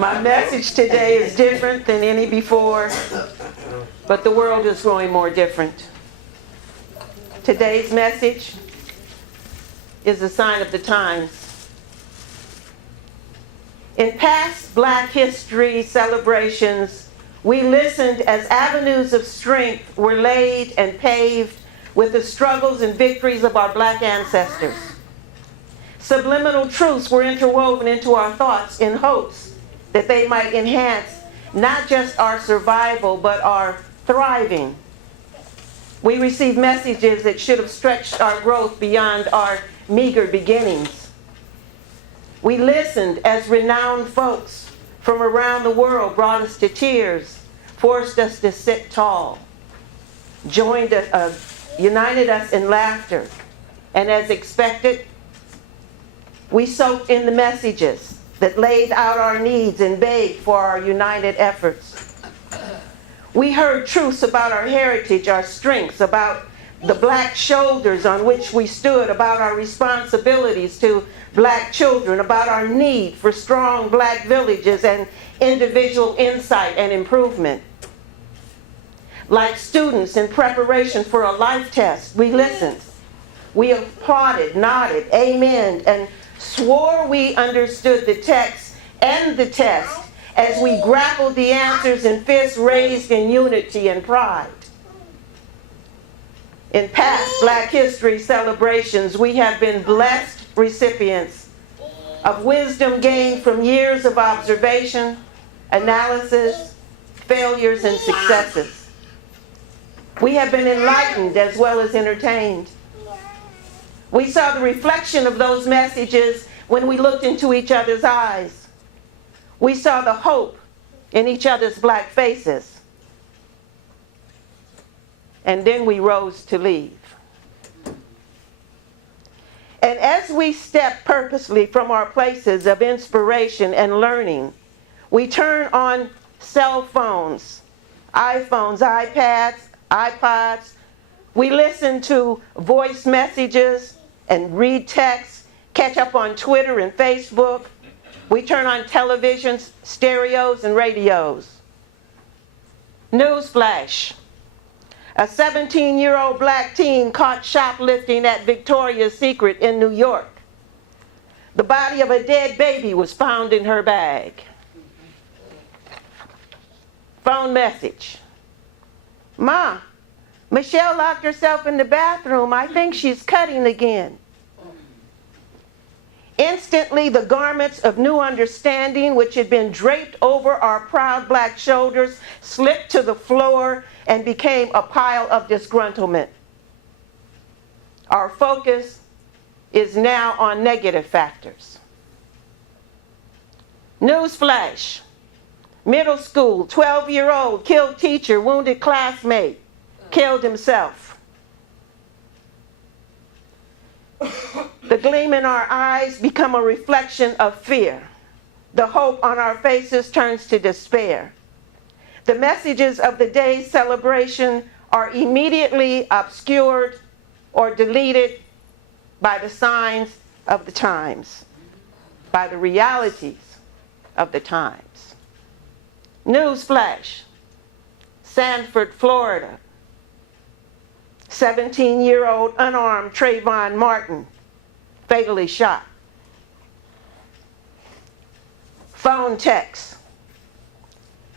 My message today is different than any before, but the world is growing more different. Today's message is a sign of the times. In past Black history celebrations, we listened as avenues of strength were laid and paved with the struggles and victories of our Black ancestors. Subliminal truths were interwoven into our thoughts in hopes that they might enhance not just our survival, but our thriving. We received messages that should have stretched our growth beyond our meager beginnings. We listened as renowned folks from around the world brought us to tears, forced us to sit tall, joined us, united us in laughter, and as expected, we soaked in the messages that laid out our needs and begged for our united efforts. We heard truths about our heritage, our strengths, about the Black shoulders on which we stood, about our responsibilities to Black children, about our need for strong Black villages and individual insight and improvement. Like students in preparation for a life test, we listened. We applauded, nodded, amen, and swore we understood the text and the test as we grappled the answers in fists raised in unity and pride. In past Black history celebrations, we have been blessed recipients of wisdom gained from years of observation, analysis, failures, and successes. We have been enlightened as well as entertained. We saw the reflection of those messages when we looked into each other's eyes. We saw the hope in each other's Black faces. And then we rose to leave. And as we stepped purposely from our places of inspiration and learning, we turn on cell phones, iPhones, iPads, iPods. We listen to voice messages and read texts, catch up on Twitter and Facebook. We turn on televisions, stereos, and radios. Newsflash. A 17-year-old Black teen caught shoplifting at Victoria's Secret in New York. The body of a dead baby was found in her bag. Phone message. Ma, Michelle locked herself in the bathroom. I think she's cutting again. Instantly, the garments of new understanding, which had been draped over our proud Black shoulders, slipped to the floor and became a pile of disgruntlement. Our focus is now on negative factors. Newsflash. Middle school, 12-year-old, killed teacher, wounded classmate, killed himself. The gleam in our eyes become a reflection of fear. The hope on our faces turns to despair. The messages of the day's celebration are immediately obscured or deleted by the signs of the times, by the realities of the times. Newsflash. Sanford, Florida. 17-year-old unarmed Trayvon Martin, fatally shot. Phone text.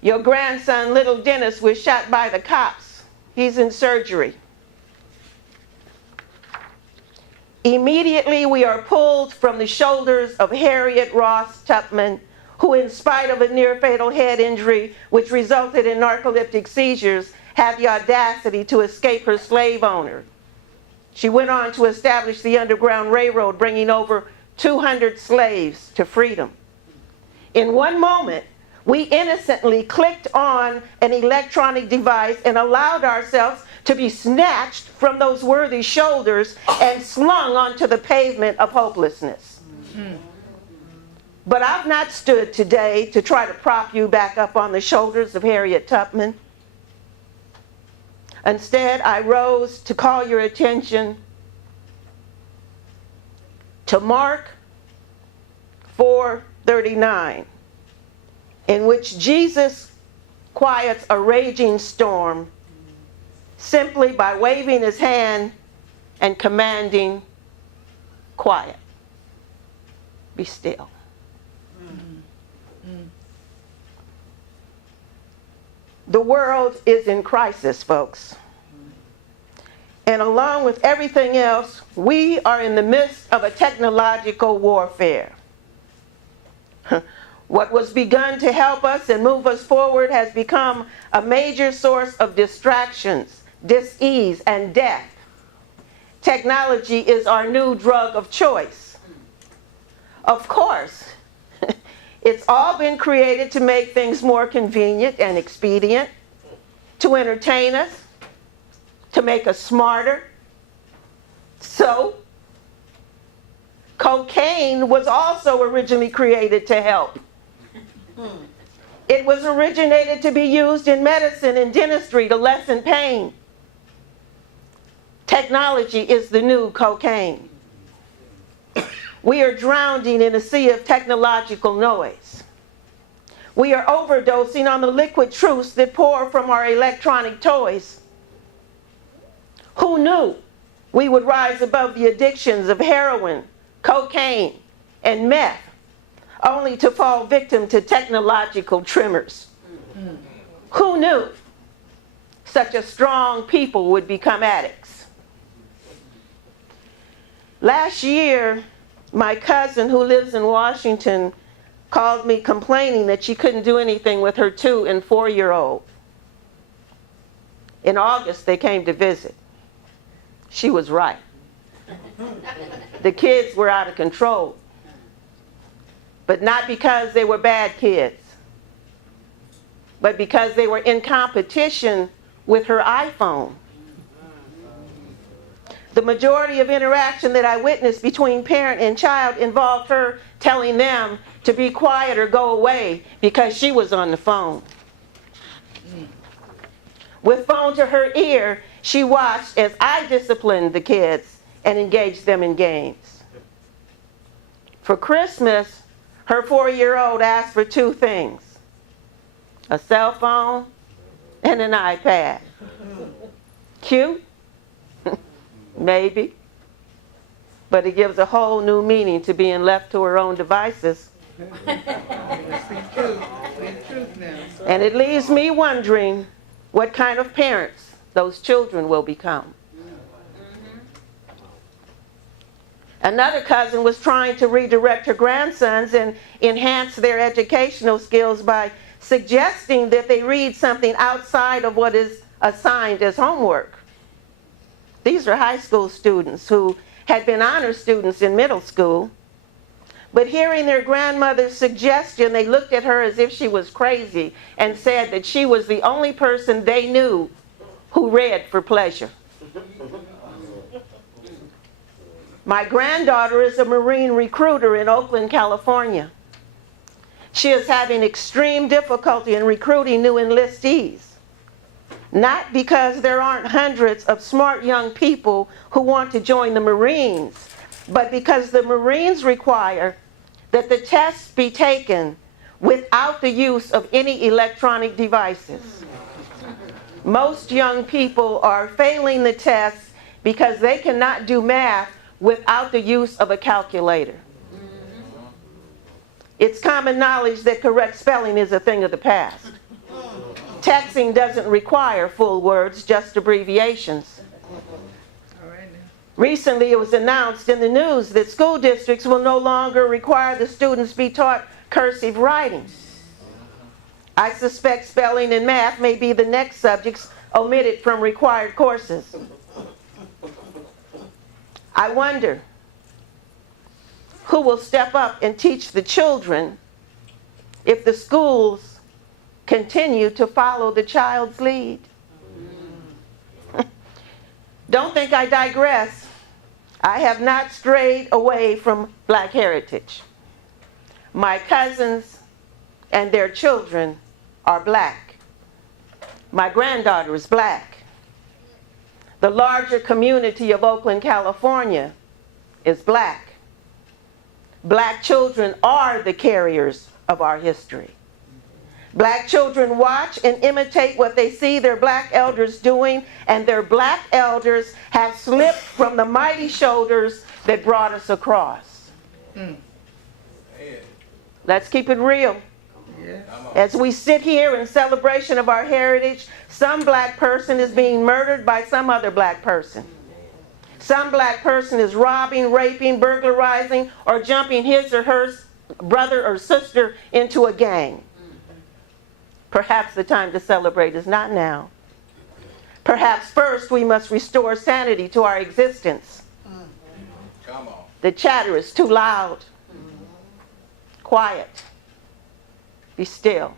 Your grandson, little Dennis, was shot by the cops. He's in surgery. Immediately, we are pulled from the shoulders of Harriet Ross Tubman, who, in spite of a near-fatal head injury, which resulted in narcoleptic seizures, had the audacity to escape her slave owner. She went on to establish the Underground Railroad, bringing over 200 slaves to freedom. In one moment, we innocently clicked on an electronic device and allowed ourselves to be snatched from those worthy shoulders and slung onto the pavement of hopelessness. But I've not stood today to try to prop you back up on the shoulders of Harriet Tubman. Instead, I rose to call your attention to Mark 4:39. in which Jesus quiets a raging storm simply by waving his hand and commanding, quiet, be still. The world is in crisis, folks. And along with everything else, we are in the midst of a technological warfare. What was begun to help us and move us forward has become a major source of distractions, dis-ease, and death. Technology is our new drug of choice. Of course, it's all been created to make things more convenient and expedient, to entertain us, to make us smarter. So, cocaine was also originally created to help. It was originated to be used in medicine and dentistry to lessen pain. Technology is the new cocaine. We are drowning in a sea of technological noise. We are overdosing on the liquid truths that pour from our electronic toys. Who knew we would rise above the addictions of heroin, cocaine, and meth, only to fall victim to technological tremors? Who knew such a strong people would become addicts? Last year, my cousin who lives in Washington called me complaining that she couldn't do anything with her 2- and 4-year-old. In August, they came to visit. She was right. The kids were out of control. But not because they were bad kids, but because they were in competition with her iPhone. The majority of interaction that I witnessed between parent and child involved her telling them to be quiet or go away because she was on the phone. With phone to her ear, she watched as I disciplined the kids and engaged them in games. For Christmas, her 4-year-old asked for 2 things: a cell phone and an iPad. Cute? Maybe. But it gives a whole new meaning to being left to her own devices. And it leaves me wondering what kind of parents those children will become. Another cousin was trying to redirect her grandsons and enhance their educational skills by suggesting that they read something outside of what is assigned as homework. These are high school students who had been honor students in middle school. But hearing their grandmother's suggestion, they looked at her as if she was crazy and said that she was the only person they knew who read for pleasure. My granddaughter is a Marine recruiter in Oakland, California. She is having extreme difficulty in recruiting new enlistees. Not because there aren't hundreds of smart young people who want to join the Marines, but because the Marines require that the tests be taken without the use of any electronic devices. Most young people are failing the tests because they cannot do math without the use of a calculator. It's common knowledge that correct spelling is a thing of the past. Texting doesn't require full words, just abbreviations. Recently, it was announced in the news that school districts will no longer require the students be taught cursive writing. I suspect spelling and math may be the next subjects omitted from required courses. I wonder who will step up and teach the children if the schools continue to follow the child's lead. Don't think I digress. I have not strayed away from Black heritage. My cousins and their children are Black. My granddaughter is Black. The larger community of Oakland, California is Black. Black children are the carriers of our history. Black children watch and imitate what they see their black elders doing, and their black elders have slipped from the mighty shoulders that brought us across. Let's keep it real. As we sit here in celebration of our heritage, some black person is being murdered by some other black person. Some black person is robbing, raping, burglarizing, or jumping his or her brother or sister into a gang. Perhaps the time to celebrate is not now. Perhaps first we must restore sanity to our existence. Come on. The chatter is too loud. Quiet. Be still.